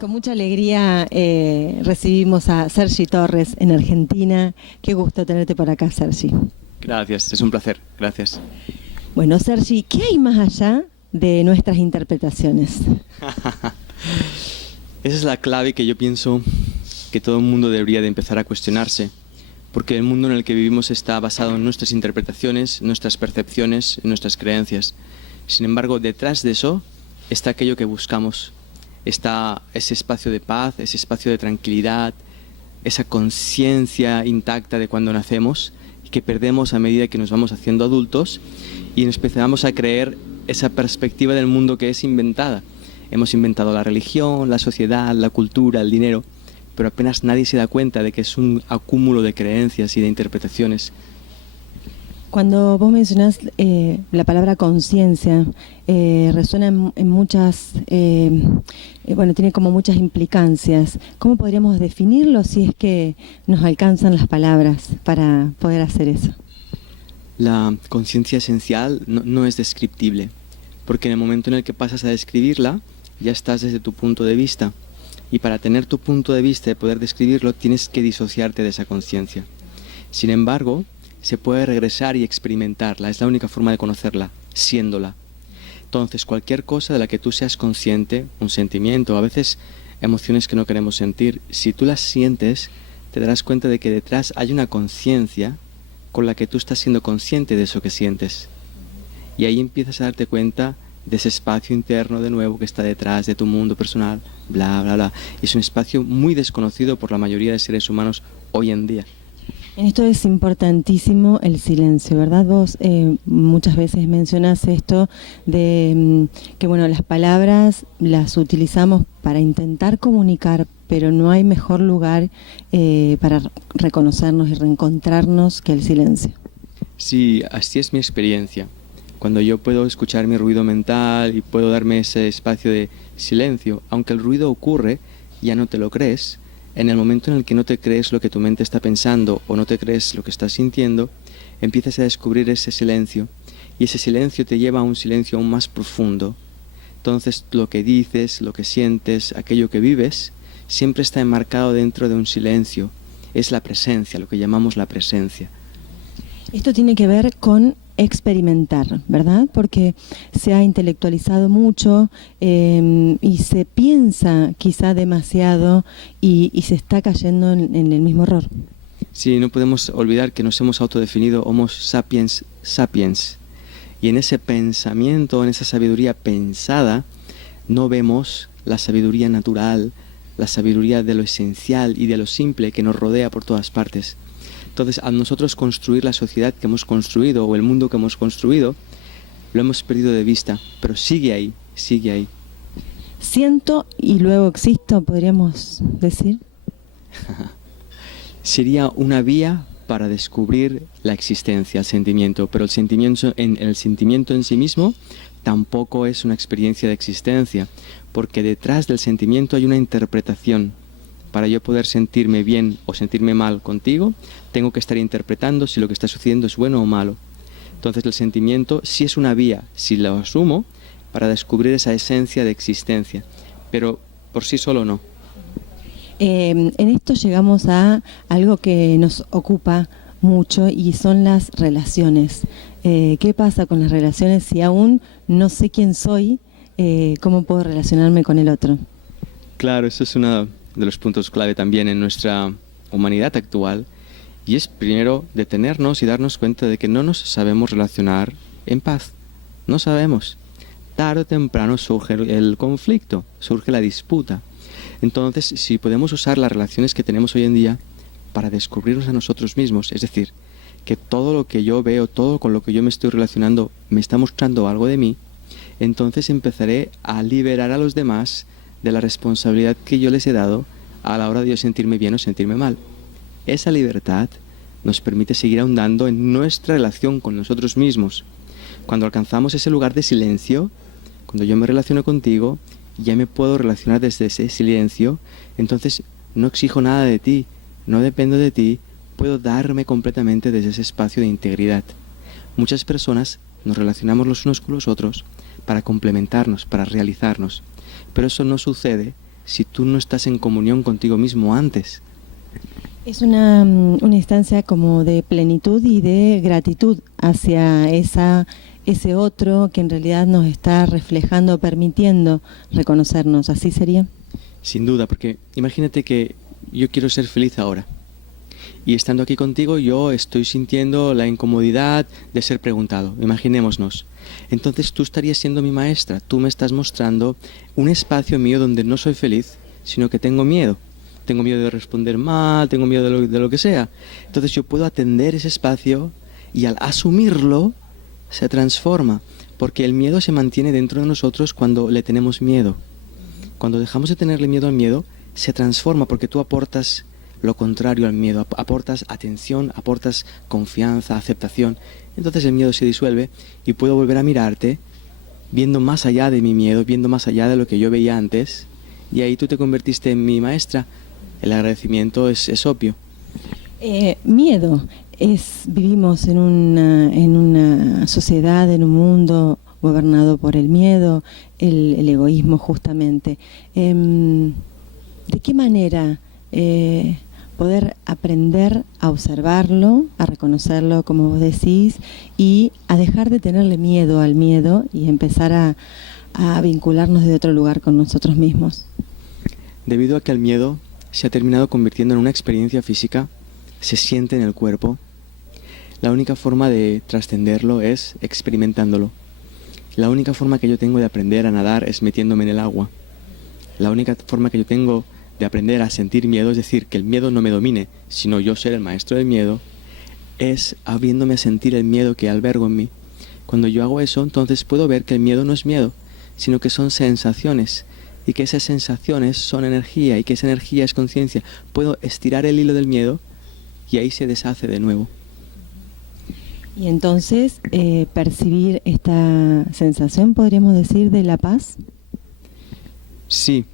Con mucha alegría recibimos a Sergi Torres en Argentina. Qué gusto tenerte por acá, Sergi. Gracias, es un placer, gracias. Bueno, Sergi, ¿qué hay más allá de nuestras interpretaciones? Esa es la clave que yo pienso que todo el mundo debería de empezar a cuestionarse, porque el mundo en el que vivimos está basado en nuestras interpretaciones, nuestras percepciones, nuestras creencias. Sin embargo, detrás de eso está aquello que buscamos. Está ese espacio de paz, ese espacio de tranquilidad, esa conciencia intacta de cuando nacemos y que perdemos a medida que nos vamos haciendo adultos y nos empezamos a creer esa perspectiva del mundo que es inventada. Hemos inventado la religión, la sociedad, la cultura, el dinero, pero apenas nadie se da cuenta de que es un acúmulo de creencias y de interpretaciones. Cuando vos mencionás la palabra conciencia, resuena en muchas, tiene como muchas implicancias. ¿Cómo podríamos definirlo si es que nos alcanzan las palabras para poder hacer eso? La conciencia esencial no es descriptible, porque en el momento en el que pasas a describirla, ya estás desde tu punto de vista. Y para tener tu punto de vista y poder describirlo, tienes que disociarte de esa conciencia. Sin embargo, se puede regresar y experimentarla, es la única forma de conocerla, siéndola. Entonces, cualquier cosa de la que tú seas consciente, un sentimiento, a veces emociones que no queremos sentir, si tú las sientes, te darás cuenta de que detrás hay una conciencia con la que tú estás siendo consciente de eso que sientes. Y ahí empiezas a darte cuenta de ese espacio interno de nuevo que está detrás de tu mundo personal, bla, bla, bla. Es un espacio muy desconocido por la mayoría de seres humanos hoy en día. En esto es importantísimo el silencio, ¿verdad? Vos muchas veces mencionás esto de que, bueno, las palabras las utilizamos para intentar comunicar, pero no hay mejor lugar para reconocernos y reencontrarnos que el silencio. Sí, así es mi experiencia. Cuando yo puedo escuchar mi ruido mental y puedo darme ese espacio de silencio, aunque el ruido ocurre, ya no te lo crees. En el momento en el que no te crees lo que tu mente está pensando o no te crees lo que estás sintiendo, empiezas a descubrir ese silencio y ese silencio te lleva a un silencio aún más profundo. Entonces lo que dices, lo que sientes, aquello que vives, siempre está enmarcado dentro de un silencio. Es la presencia, lo que llamamos la presencia. Esto tiene que ver con experimentar, ¿verdad? Porque se ha intelectualizado mucho y se piensa quizá demasiado y se está cayendo en el mismo error. Sí, no podemos olvidar que nos hemos autodefinido Homo sapiens sapiens. Y en ese pensamiento, en esa sabiduría pensada, no vemos la sabiduría natural, la sabiduría de lo esencial y de lo simple que nos rodea por todas partes. Entonces, al nosotros construir la sociedad que hemos construido o el mundo que hemos construido, lo hemos perdido de vista, pero sigue ahí, sigue ahí. Siento y luego existo, podríamos decir. Sería una vía para descubrir la existencia, el sentimiento, pero el sentimiento en sí mismo tampoco es una experiencia de existencia, porque detrás del sentimiento hay una interpretación. Para yo poder sentirme bien o sentirme mal contigo, tengo que estar interpretando si lo que está sucediendo es bueno o malo. Entonces el sentimiento sí es una vía, si lo asumo, para descubrir esa esencia de existencia, pero por sí solo no. En esto llegamos a algo que nos ocupa mucho y son las relaciones. ¿Qué pasa con las relaciones si aún no sé quién soy? ¿Cómo puedo relacionarme con el otro? Claro, eso es uno de los puntos clave también en nuestra humanidad actual, y es primero detenernos y darnos cuenta de que no nos sabemos relacionar en paz. No sabemos. Tarde o temprano surge el conflicto, surge la disputa. Entonces, si podemos usar las relaciones que tenemos hoy en día para descubrirnos a nosotros mismos, es decir, que todo lo que yo veo, todo con lo que yo me estoy relacionando, me está mostrando algo de mí, entonces empezaré a liberar a los demás de la responsabilidad que yo les he dado a la hora de yo sentirme bien o sentirme mal. Esa libertad nos permite seguir ahondando en nuestra relación con nosotros mismos. Cuando alcanzamos ese lugar de silencio, cuando yo me relaciono contigo, ya me puedo relacionar desde ese silencio, entonces no exijo nada de ti, no dependo de ti, puedo darme completamente desde ese espacio de integridad. Muchas personas nos relacionamos los unos con los otros para complementarnos, para realizarnos, pero eso no sucede si tú no estás en comunión contigo mismo antes? Es una instancia como de plenitud y de gratitud hacia ese otro que en realidad nos está reflejando, permitiendo reconocernos. ¿Así sería? Sin duda, porque imagínate que yo quiero ser feliz ahora. Y estando aquí contigo yo estoy sintiendo la incomodidad de ser preguntado. Imaginémonos. Entonces tú estarías siendo mi maestra. Tú me estás mostrando un espacio mío donde no soy feliz, sino que tengo miedo. Tengo miedo de responder mal, tengo miedo de lo que sea. Entonces yo puedo atender ese espacio y al asumirlo se transforma. Porque el miedo se mantiene dentro de nosotros cuando le tenemos miedo. Cuando dejamos de tenerle miedo al miedo, se transforma porque tú aportas lo contrario al miedo, aportas atención, aportas confianza, aceptación. Entonces el miedo se disuelve y puedo volver a mirarte viendo más allá de mi miedo, viendo más allá de lo que yo veía antes, y ahí tú te convertiste en mi maestra. El agradecimiento es obvio. Miedo. Vivimos en una sociedad, en un mundo gobernado por el miedo, el egoísmo justamente. ¿De qué manera poder aprender a observarlo, a reconocerlo, como vos decís, y a dejar de tenerle miedo al miedo y empezar a vincularnos de otro lugar con nosotros mismos? Debido a que el miedo se ha terminado convirtiendo en una experiencia física, se siente en el cuerpo, la única forma de trascenderlo es experimentándolo. La única forma que yo tengo de aprender a nadar es metiéndome en el agua. La única forma que yo tengo de aprender a sentir miedo, es decir, que el miedo no me domine, sino yo ser el maestro del miedo, es abriéndome a sentir el miedo que albergo en mí. Cuando yo hago eso, entonces puedo ver que el miedo no es miedo, sino que son sensaciones, y que esas sensaciones son energía, y que esa energía es conciencia. Puedo estirar el hilo del miedo, y ahí se deshace de nuevo. Y entonces, percibir esta sensación, podríamos decir, de la paz. Sí,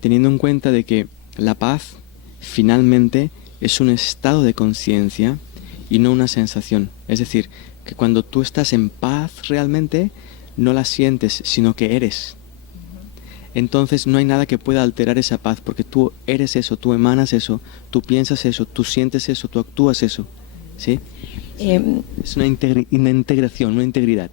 teniendo en cuenta de que la paz finalmente es un estado de conciencia y no una sensación. Es decir, que cuando tú estás en paz realmente no la sientes, sino que eres. Entonces no hay nada que pueda alterar esa paz, porque tú eres eso, tú emanas eso, tú piensas eso, tú sientes eso, tú actúas eso. ¿Sí? Es una integración, una integridad.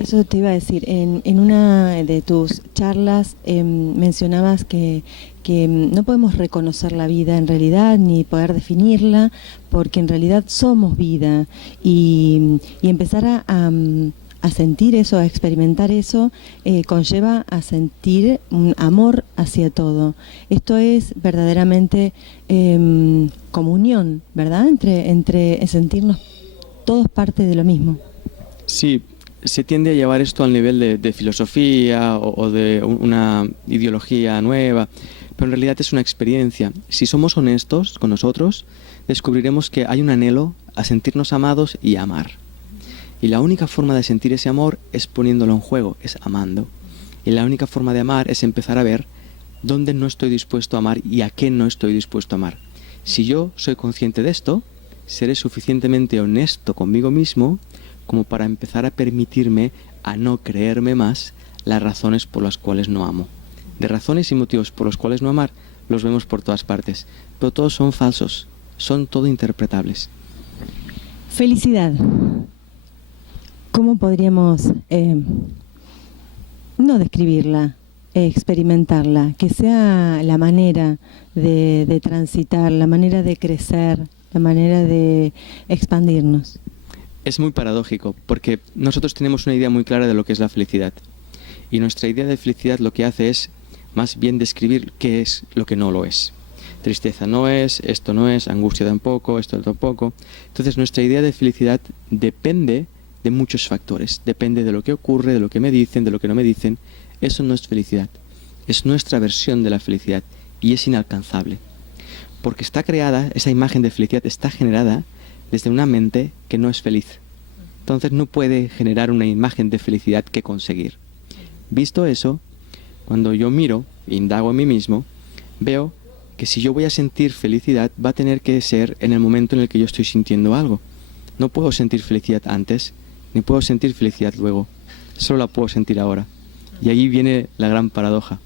Eso te iba a decir, en una de tus charlas mencionabas que no podemos reconocer la vida en realidad, ni poder definirla, porque en realidad somos vida, y empezar a sentir eso, a experimentar eso, conlleva a sentir un amor hacia todo. Esto es verdaderamente comunión, ¿verdad? Entre sentirnos todos parte de lo mismo. Sí, se tiende a llevar esto al nivel de filosofía o de una ideología nueva, pero en realidad es una experiencia. Si somos honestos con nosotros, descubriremos que hay un anhelo a sentirnos amados y a amar. Y la única forma de sentir ese amor es poniéndolo en juego, es amando. Y la única forma de amar es empezar a ver dónde no estoy dispuesto a amar y a qué no estoy dispuesto a amar. Si yo soy consciente de esto, seré suficientemente honesto conmigo mismo como para empezar a permitirme a no creerme más las razones por las cuales no amo. De razones y motivos por los cuales no amar, los vemos por todas partes, pero todos son falsos, son todo interpretables. Felicidad. ¿Cómo podríamos no describirla, experimentarla? Que sea la manera de transitar, la manera de crecer, la manera de expandirnos. Es muy paradójico, porque nosotros tenemos una idea muy clara de lo que es la felicidad. Y nuestra idea de felicidad lo que hace es más bien describir qué es lo que no lo es. Tristeza no es, esto no es, angustia tampoco, esto tampoco. Entonces nuestra idea de felicidad depende de muchos factores. Depende de lo que ocurre, de lo que me dicen, de lo que no me dicen. Eso no es felicidad. Es nuestra versión de la felicidad y es inalcanzable. Porque está creada, esa imagen de felicidad está generada desde una mente que no es feliz. Entonces no puede generar una imagen de felicidad que conseguir. Visto eso, cuando yo miro e indago en mí mismo, veo que si yo voy a sentir felicidad va a tener que ser en el momento en el que yo estoy sintiendo algo. No puedo sentir felicidad antes, ni puedo sentir felicidad luego. Solo la puedo sentir ahora. Y ahí viene la gran paradoja.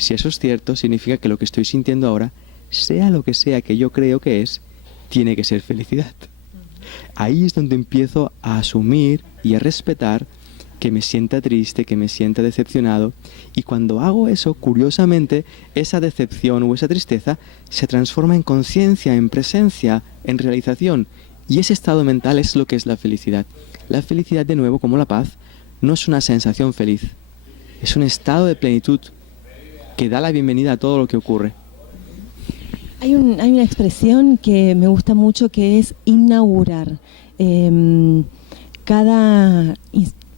Si eso es cierto, significa que lo que estoy sintiendo ahora, sea lo que sea que yo creo que es, tiene que ser felicidad. Ahí es donde empiezo a asumir y a respetar que me sienta triste, que me sienta decepcionado, y cuando hago eso, curiosamente, esa decepción o esa tristeza se transforma en conciencia, en presencia, en realización, y ese estado mental es lo que es la felicidad. La felicidad, de nuevo, como la paz, no es una sensación feliz, es un estado de plenitud que da la bienvenida a todo lo que ocurre. Hay una expresión que me gusta mucho que es inaugurar. Cada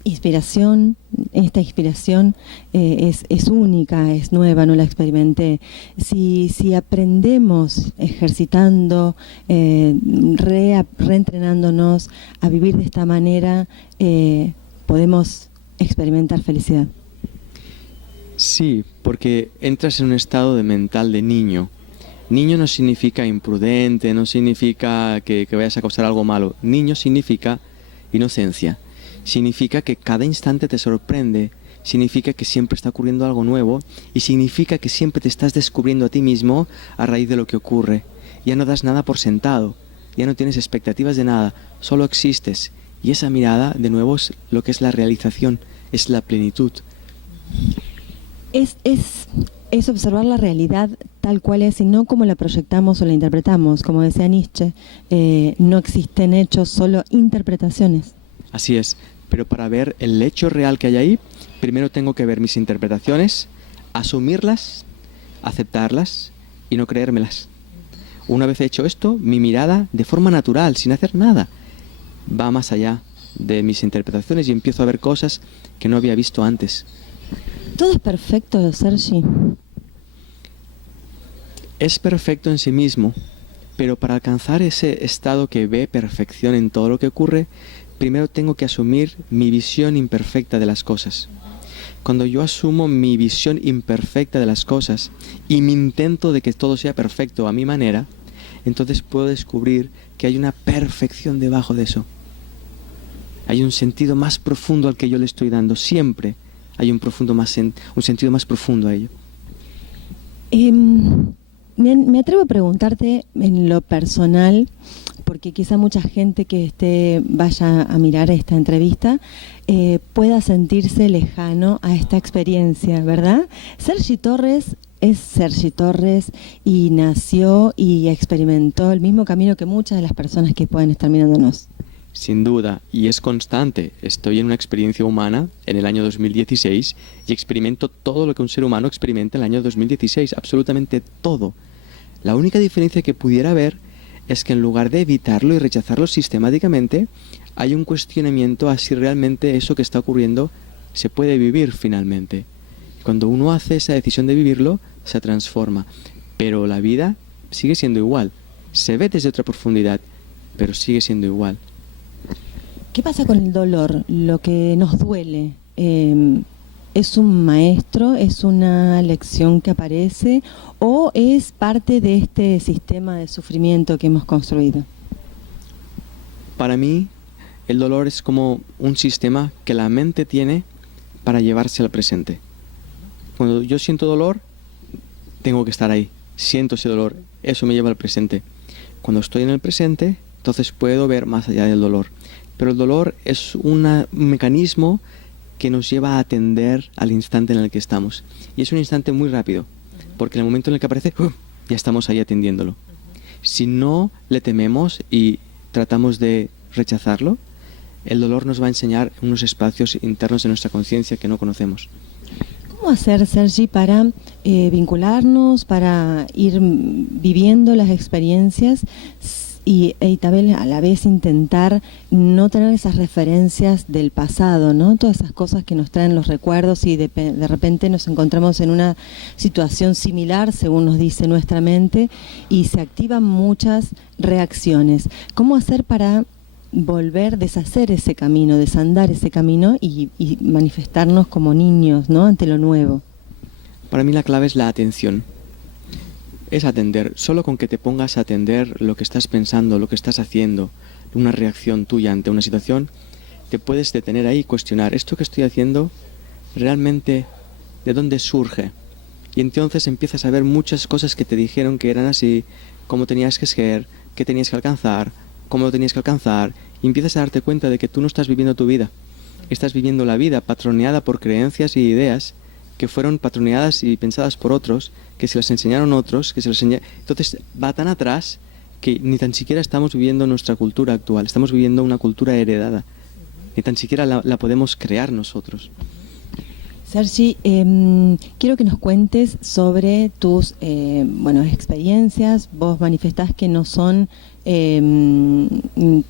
inspiración, esta inspiración es única, es nueva, no la experimenté. Si aprendemos ejercitando, reentrenándonos a vivir de esta manera, podemos experimentar felicidad. Sí, porque entras en un estado de mental de niño. Niño no significa imprudente, no significa que vayas a causar algo malo. Niño significa inocencia. Significa que cada instante te sorprende, significa que siempre está ocurriendo algo nuevo y significa que siempre te estás descubriendo a ti mismo a raíz de lo que ocurre. Ya no das nada por sentado, ya no tienes expectativas de nada, solo existes. Y esa mirada, de nuevo, es lo que es la realización, es la plenitud. Es observar la realidad tal cual es y no como la proyectamos o la interpretamos. Como decía Nietzsche, no existen hechos, solo interpretaciones. Así es, pero para ver el hecho real que hay ahí, primero tengo que ver mis interpretaciones, asumirlas, aceptarlas y no creérmelas. Una vez hecho esto, mi mirada, de forma natural, sin hacer nada, va más allá de mis interpretaciones y empiezo a ver cosas que no había visto antes. ¿Todo es perfecto, Sergi? Es perfecto en sí mismo, pero para alcanzar ese estado que ve perfección en todo lo que ocurre, primero tengo que asumir mi visión imperfecta de las cosas. Cuando yo asumo mi visión imperfecta de las cosas y mi intento de que todo sea perfecto a mi manera, entonces puedo descubrir que hay una perfección debajo de eso. Hay un sentido más profundo al que yo le estoy dando. Siempre hay un sentido más profundo a ello. Me atrevo a preguntarte en lo personal, porque quizá mucha gente que vaya a mirar esta entrevista pueda sentirse lejano a esta experiencia, ¿verdad? Sergi Torres es Sergi Torres y nació y experimentó el mismo camino que muchas de las personas que pueden estar mirándonos. Sin duda, y es constante. Estoy en una experiencia humana en el año 2016 y experimento todo lo que un ser humano experimenta en el año 2016, absolutamente todo. La única diferencia que pudiera haber es que en lugar de evitarlo y rechazarlo sistemáticamente, hay un cuestionamiento a si realmente eso que está ocurriendo se puede vivir finalmente. Cuando uno hace esa decisión de vivirlo, se transforma. Pero la vida sigue siendo igual. Se ve desde otra profundidad, pero sigue siendo igual. ¿Qué pasa con el dolor? Lo que nos duele. ¿Es un maestro? ¿Es una lección que aparece? ¿O es parte de este sistema de sufrimiento que hemos construido? Para mí, el dolor es como un sistema que la mente tiene para llevarse al presente. Cuando yo siento dolor, tengo que estar ahí. Siento ese dolor, eso me lleva al presente. Cuando estoy en el presente, entonces puedo ver más allá del dolor. Pero el dolor es un mecanismo que nos lleva a atender al instante en el que estamos. Y es un instante muy rápido, porque en el momento en el que aparece, ya estamos ahí atendiéndolo. Si no le tememos y tratamos de rechazarlo, el dolor nos va a enseñar unos espacios internos de nuestra conciencia que no conocemos. ¿Cómo hacer, Sergi, para vincularnos, para ir viviendo las experiencias y también a la vez intentar no tener esas referencias del pasado, ¿no? Todas esas cosas que nos traen los recuerdos y de repente nos encontramos en una situación similar, según nos dice nuestra mente, y se activan muchas reacciones. ¿Cómo hacer para volver, deshacer ese camino, desandar ese camino y manifestarnos como niños, ¿no? Ante lo nuevo? Para mí la clave es la atención. Es atender. Solo con que te pongas a atender lo que estás pensando, lo que estás haciendo, una reacción tuya ante una situación, te puedes detener ahí y cuestionar, ¿esto que estoy haciendo realmente de dónde surge? Y entonces empiezas a ver muchas cosas que te dijeron que eran así, cómo tenías que ser, qué tenías que alcanzar, cómo lo tenías que alcanzar, y empiezas a darte cuenta de que tú no estás viviendo tu vida. Estás viviendo la vida patroneada por creencias y ideas que fueron patroneadas y pensadas por otros, que se las enseñaron otros, Entonces va tan atrás que ni tan siquiera estamos viviendo nuestra cultura actual, estamos viviendo una cultura heredada, ni tan siquiera la podemos crear nosotros. Sergi, quiero que nos cuentes sobre tus experiencias. Vos manifestás que no son,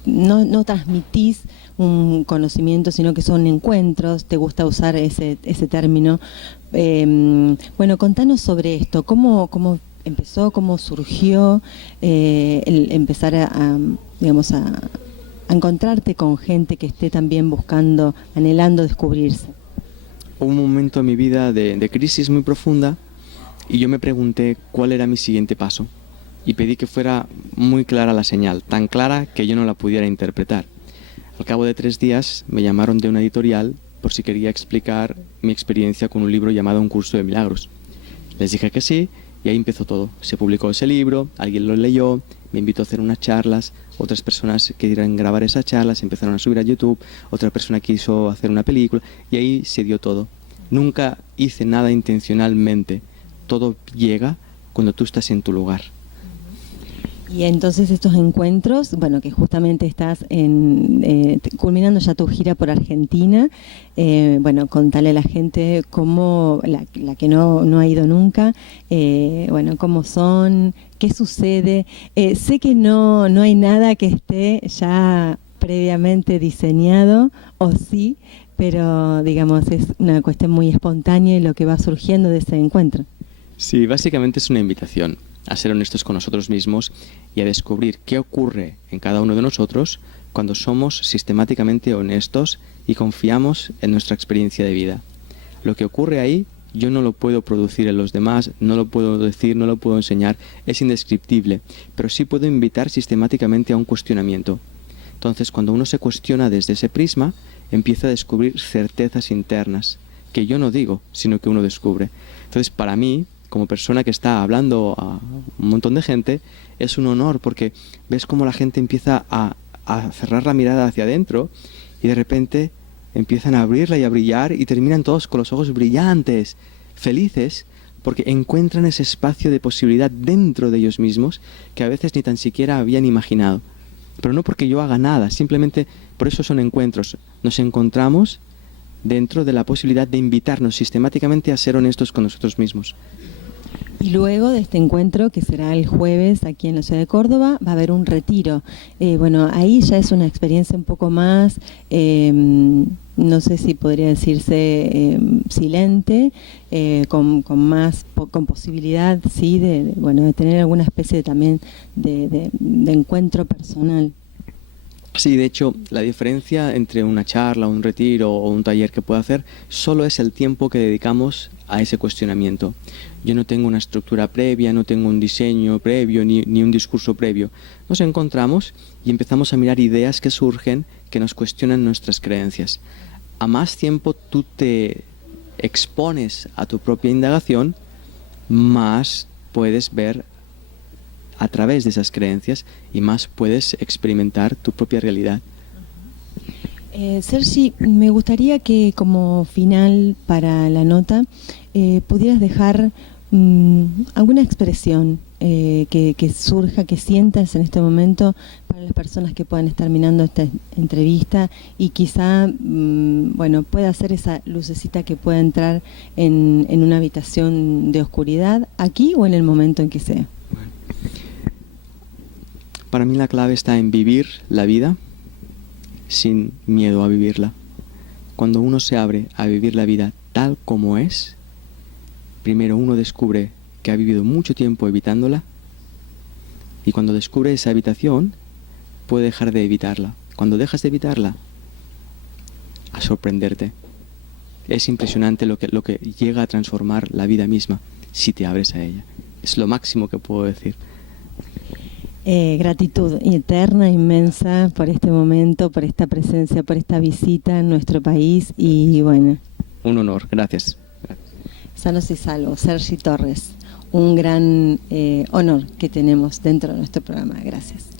no transmitís un conocimiento, sino que son encuentros. Te gusta usar ese término. Contanos sobre esto. ¿Cómo empezó? ¿Cómo surgió el empezar a encontrarte con gente que esté también buscando, anhelando descubrirse? Hubo un momento en mi vida de crisis muy profunda y yo me pregunté cuál era mi siguiente paso y pedí que fuera muy clara la señal, tan clara que yo no la pudiera interpretar. Al cabo de 3 días me llamaron de una editorial por si quería explicar mi experiencia con un libro llamado Un curso de milagros. Les dije que sí y ahí empezó todo. Se publicó ese libro, alguien lo leyó, me invitó a hacer unas charlas, otras personas querían grabar esas charlas, empezaron a subir a YouTube, otra persona quiso hacer una película y ahí se dio todo. Nunca hice nada intencionalmente, todo llega cuando tú estás en tu lugar. Y entonces estos encuentros, que justamente estás culminando ya tu gira por Argentina, contale a la gente cómo, la que no ha ido nunca, cómo son, qué sucede. Sé que no hay nada que esté ya previamente diseñado, o sí, pero digamos es una cuestión muy espontánea y lo que va surgiendo de ese encuentro. Sí, básicamente es una invitación a ser honestos con nosotros mismos y a descubrir qué ocurre en cada uno de nosotros cuando somos sistemáticamente honestos y confiamos en nuestra experiencia de vida. Lo que ocurre ahí yo no lo puedo producir en los demás, no lo puedo decir, no lo puedo enseñar, es indescriptible, pero sí puedo invitar sistemáticamente a un cuestionamiento. Entonces, cuando uno se cuestiona desde ese prisma, empieza a descubrir certezas internas, que yo no digo, sino que uno descubre. Entonces, para mí, como persona que está hablando a un montón de gente, es un honor porque ves cómo la gente empieza a cerrar la mirada hacia adentro y de repente empiezan a abrirla y a brillar y terminan todos con los ojos brillantes, felices, porque encuentran ese espacio de posibilidad dentro de ellos mismos que a veces ni tan siquiera habían imaginado. Pero no porque yo haga nada, simplemente por eso son encuentros. Nos encontramos dentro de la posibilidad de invitarnos sistemáticamente a ser honestos con nosotros mismos. Y luego de este encuentro, que será el jueves aquí en la ciudad de Córdoba, va a haber un retiro. Ahí ya es una experiencia un poco más, no sé si podría decirse silente, con posibilidad, sí, de tener alguna especie también de encuentro personal. Sí, de hecho, la diferencia entre una charla, un retiro o un taller que puedo hacer solo es el tiempo que dedicamos a ese cuestionamiento. Yo no tengo una estructura previa, no tengo un diseño previo, ni un discurso previo. Nos encontramos y empezamos a mirar ideas que surgen, que nos cuestionan nuestras creencias. A más tiempo tú te expones a tu propia indagación, más puedes ver a través de esas creencias y más puedes experimentar tu propia realidad. Sergi, me gustaría que como final para la nota pudieras dejar alguna expresión que surja, que sientas en este momento para las personas que puedan estar mirando esta entrevista y quizá pueda ser esa lucecita que pueda entrar en una habitación de oscuridad, aquí o en el momento en que sea. Para mí la clave está en vivir la vida sin miedo a vivirla. Cuando uno se abre a vivir la vida tal como es, primero uno descubre que ha vivido mucho tiempo evitándola y cuando descubre esa evitación puede dejar de evitarla. Cuando dejas de evitarla, a sorprenderte. Es impresionante lo que llega a transformar la vida misma si te abres a ella. Es lo máximo que puedo decir. Gratitud eterna, inmensa por este momento, por esta presencia, por esta visita en nuestro país y Un honor, gracias. sanos y salvos. Sergi Torres, un gran honor que tenemos dentro de nuestro programa. Gracias.